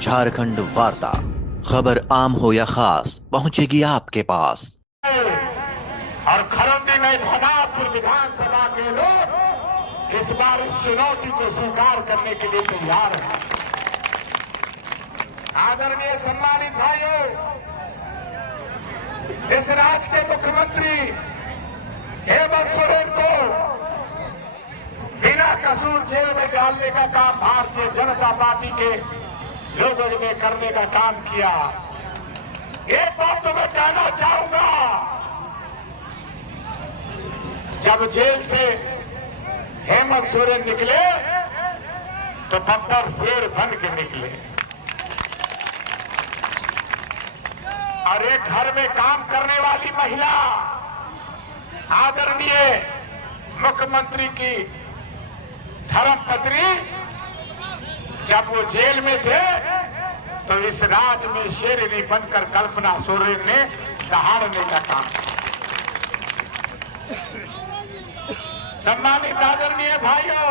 झारखंड वार्ता, खबर आम हो या खास पहुंचेगी आपके पास। और खरंदी में धनापुर विधानसभा के लोग इस बार इस चुनौती को स्वीकार करने के लिए तैयार हैं। आदरणीय सम्मानित भाइयों, इस राज्य के मुख्यमंत्री हेमंत सोरेन को बिना कसूर जेल में डालने का काम भारतीय जनता पार्टी के लोगों ने करने का काम किया। एक बात तो मैं कहना चाहूंगा, जब जेल से हेमंत सोरेन निकले तो बब्बर शेर बन के निकले और एक घर में काम करने वाली महिला आदरणीय मुख्यमंत्री की धर्मपत्नी जब वो जेल में थे तो इस राज्य में शेरनी बनकर कल्पना सोरेन ने दहाड़ने का काम किया। सम्मानित आदरणीय भाइयों,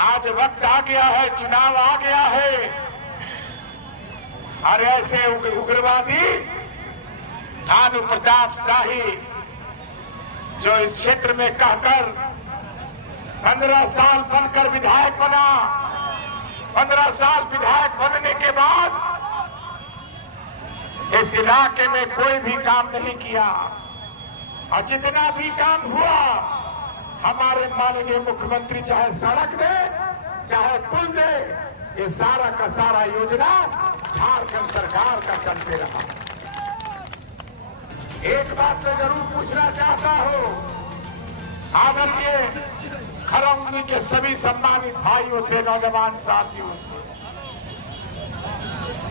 आज वक्त आ गया है, चुनाव आ गया है और ऐसे उग्रवादी भानु प्रताप शाही जो इस क्षेत्र में कहकर 15 साल बनकर विधायक बना, 15 साल विधायक बनने के बाद इस इलाके में कोई भी काम नहीं किया और जितना भी काम हुआ हमारे माननीय मुख्यमंत्री चाहे सड़क दे चाहे पुल दे, ये सारा का सारा योजना झारखंड सरकार का चलते रहा। एक बात मैं जरूर पूछना चाहता हूं आदरणीय खरौनी के सभी सम्मानित भाइयों से, नौजवान साथियों से,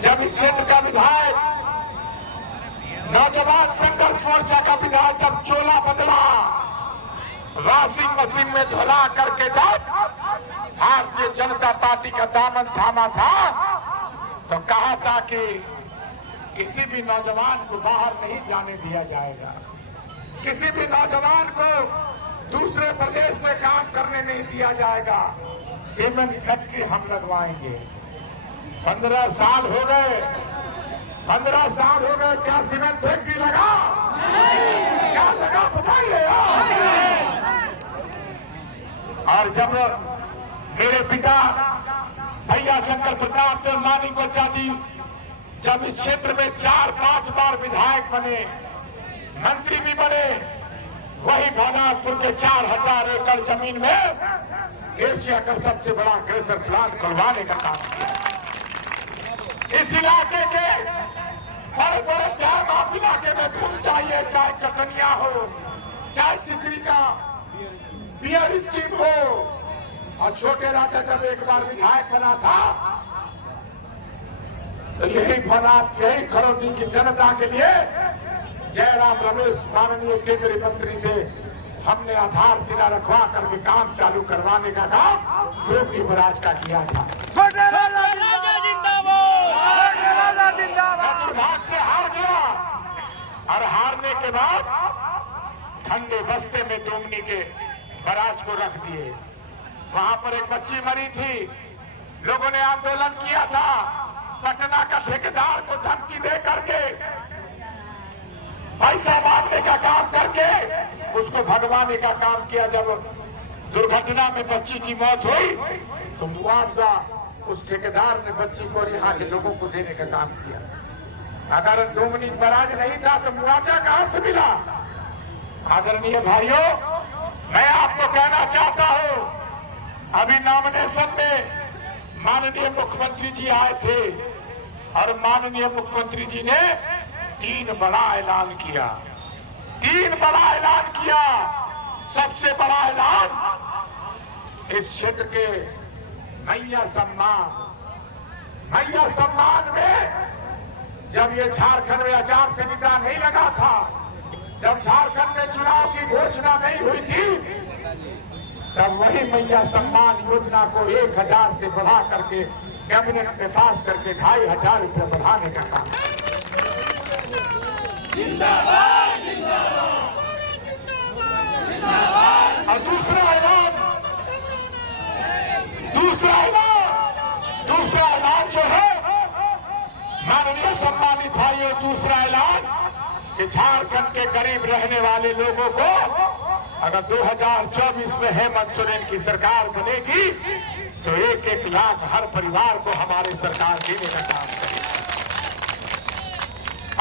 जब इस क्षेत्र का विधायक नौजवान संघर्ष मोर्चा का विधायक जब चोला बदला, वॉशिंग मशीन में धुला करके जब भारतीय जनता पार्टी का दामन थामा था तो कहा था कि किसी भी नौजवान को बाहर नहीं जाने दिया जाएगा, किसी भी नौजवान को दूसरे प्रदेश में काम करने नहीं दिया जाएगा, सीमेंट फैक्ट्री हम लगवाएंगे। 15 साल हो गए, 15 साल हो गए, क्या सीमेंट फैक्ट्री लगा? क्या लगा बताइए। और जब मेरे पिता भैया शंकर प्रताप मानी बच्चा जी जब इस क्षेत्र में 4-5 बार विधायक बने, मंत्री भी बने, वही भानापुर के 4000 एकड़ जमीन में एशिया का सबसे बड़ा क्रेशर प्लांट खुलवाने का काम किया। इस इलाके के बड़े बड़े आप इलाके में फूल चाहिए, चाहे चटनिया हो, चाहे सिसरी का बियर स्कीम हो। और छोटे राजा जब एक बार विधायक बना था तो यही भनात, यही खरौनी की जनता के लिए जयराम रमेश माननीय केंद्रीय मंत्री से हमने आधारशिला रखवा करके काम चालू करवाने का काम योगी महाराज का किया था। दुर्भाग्य से हार गया और हारने के बाद ठंडे बस्ते में डोमनी के बराज को रख दिए। वहां पर एक बच्ची मरी थी, लोगों ने आंदोलन किया था, पटना का ठेकेदार को धमकी दे करके पैसा मांगने का काम करके उसको भगवाने का काम किया। जब दुर्घटना में बच्ची की मौत हुई तो मुआवजा उस ठेकेदार ने बच्ची को और यहाँ के लोगों को देने का काम किया। अगर डोमनी महाराज नहीं था तो मुआवजा कहां से मिला? आदरणीय भाइयों, मैं आपको कहना चाहता हूं, अभी नॉमिनेशन में माननीय मुख्यमंत्री जी आए थे और माननीय मुख्यमंत्री जी ने 3 बड़ा ऐलान किया, 3 बड़ा ऐलान किया। सबसे बड़ा ऐलान इस क्षेत्र के मैया सम्मान में जब ये झारखंड में आचार संहिता नहीं लगा था, जब झारखंड में चुनाव की घोषणा नहीं हुई थी, तब वही मैया सम्मान योजना को 1000 से बढ़ा करके कैबिनेट में पास करके 2500 रुपये बढ़ाने का काम। और दूसरा ऐलान जो आदरणीय सम्मानित भाइयों, दूसरा ऐलान कि झारखंड के गरीब रहने वाले लोगों को अगर 2024 में हेमंत सोरेन की सरकार बनेगी तो 1-1 लाख हर परिवार को हमारी सरकार देने का काम करेगी।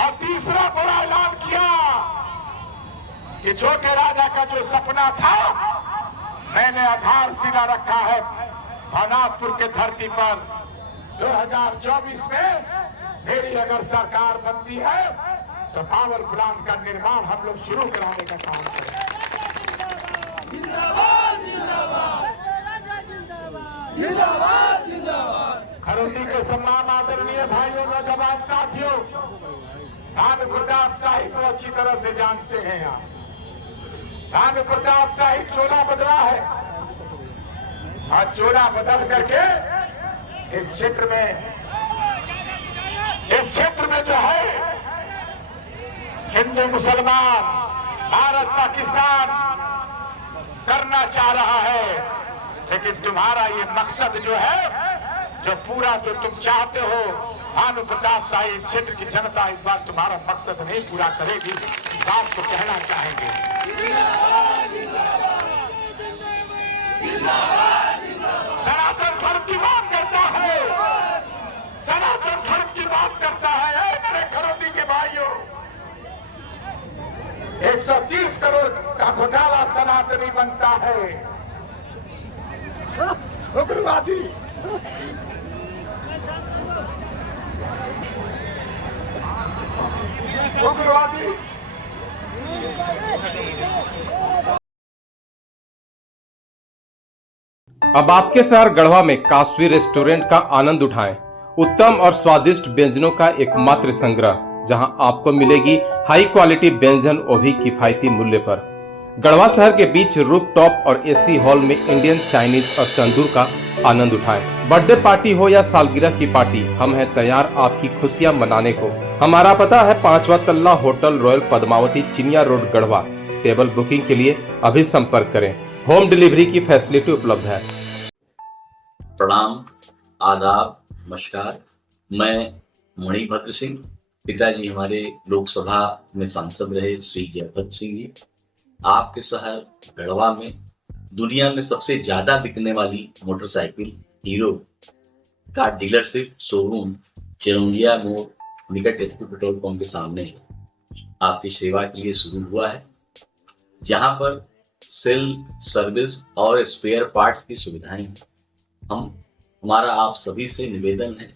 और तीसरा बड़ा ऐलान किया कि छोटे राजा का जो सपना था, मैंने आधारशिला रखा है भानापुर के धरती पर। 2024 में मेरी अगर सरकार बनती है तो पावर प्लांट का निर्माण हम लोग शुरू कराने का काम करेंगे। जिंदाबाद जिंदाबाद जिंदाबाद जिंदाबाद। खरोदी के सम्मान आदरणीय भाइयों, नौजवान साथियों, राणा प्रताप शाही को अच्छी तरह से जानते हैं आप। राणा प्रताप शाही चोला बदला है और चोला बदल करके इस क्षेत्र में जो है हिंदू मुसलमान, भारत पाकिस्तान करना चाह रहा है। लेकिन तुम्हारा ये मकसद जो है, जो पूरा जो तुम चाहते हो, भानु प्रताप शाही क्षेत्र की जनता इस बार तुम्हारा मकसद नहीं पूरा करेगी। इस बात को कहना चाहेंगे। सनातन धर्म की बात करता है, सनातन धर्म की बात करता है। मेरे खरोदी के भाइयों, 130 करोड़ का घोटाला सनातनी बनता है। उग्रवादी उग्रवादी अब आपके शहर गढ़वा में काशवी रेस्टोरेंट का आनंद उठाएं। उत्तम और स्वादिष्ट व्यंजनों का एकमात्र संग्रह, जहां आपको मिलेगी हाई क्वालिटी व्यंजन, वो भी किफायती मूल्य पर। गढ़वा शहर के बीच रूफटॉप और एसी हॉल में इंडियन, चाइनीज और तंदूर का आनंद उठाएं। बर्थडे पार्टी हो या सालगिरह की पार्टी, हम हैं तैयार आपकी खुशियां मनाने को। हमारा पता है 5वां तल्ला होटल रॉयल पद्मावती, चिनिया रोड, गढ़वा। टेबल बुकिंग के लिए अभी संपर्क करें। होम डिलीवरी की फैसिलिटी उपलब्ध है। प्रणाम, आदाब, नमस्कार। मैं मणिभद्र सिंह, पिताजी हमारे लोकसभा में सांसद रहे श्री जयभद्र सिंह जी। आपके शहर गढ़वा में दुनिया में सबसे ज्यादा बिकने वाली मोटरसाइकिल हीरो का डीलरशिप शोरूम चिरौंजिया मोड़ निकट एचपी पेट्रोल पंप के सामने आपकी सेवा के लिए शुरू हुआ है, जहां पर सेल, सर्विस और स्पेयर पार्ट्स की सुविधाएं हैं। हमारा आप सभी से निवेदन है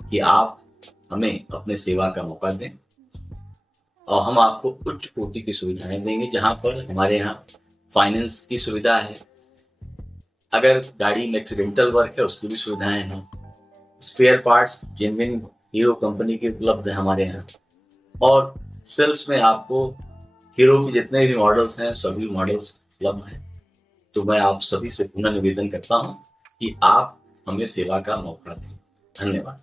कि आप हमें अपने सेवा का मौका दें और हम आपको उच्च कोटि की सुविधाएं देंगे, जहां पर हमारे यहाँ फाइनेंस की सुविधा है। अगर गाड़ी में एक्सीडेंटल वर्क है उसकी भी सुविधाएं हैं। Spare parts genuine Hero company के उपलब्ध है हमारे यहाँ। और सेल्स में आपको हीरो के जितने भी मॉडल्स हैं सभी मॉडल्स उपलब्ध हैं। तो मैं आप सभी से पुनः निवेदन करता हूँ कि आप हमें सेवा का मौका दें। धन्यवाद।